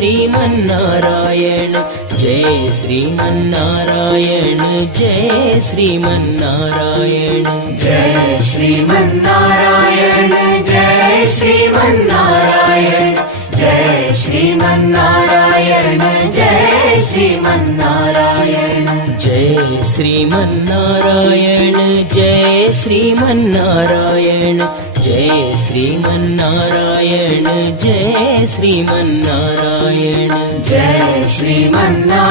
Sriman Narayana Jai Sriman Narayana Jai Sriman Narayana Jai Sriman Narayana Jai Sriman Narayana Jai Sriman Narayana Jai Sriman Narayana Jai Sriman Narayana Jai Sriman Narayana Jai Sriman Narayana Jai Sriman Narayana Jai Sriman Narayana.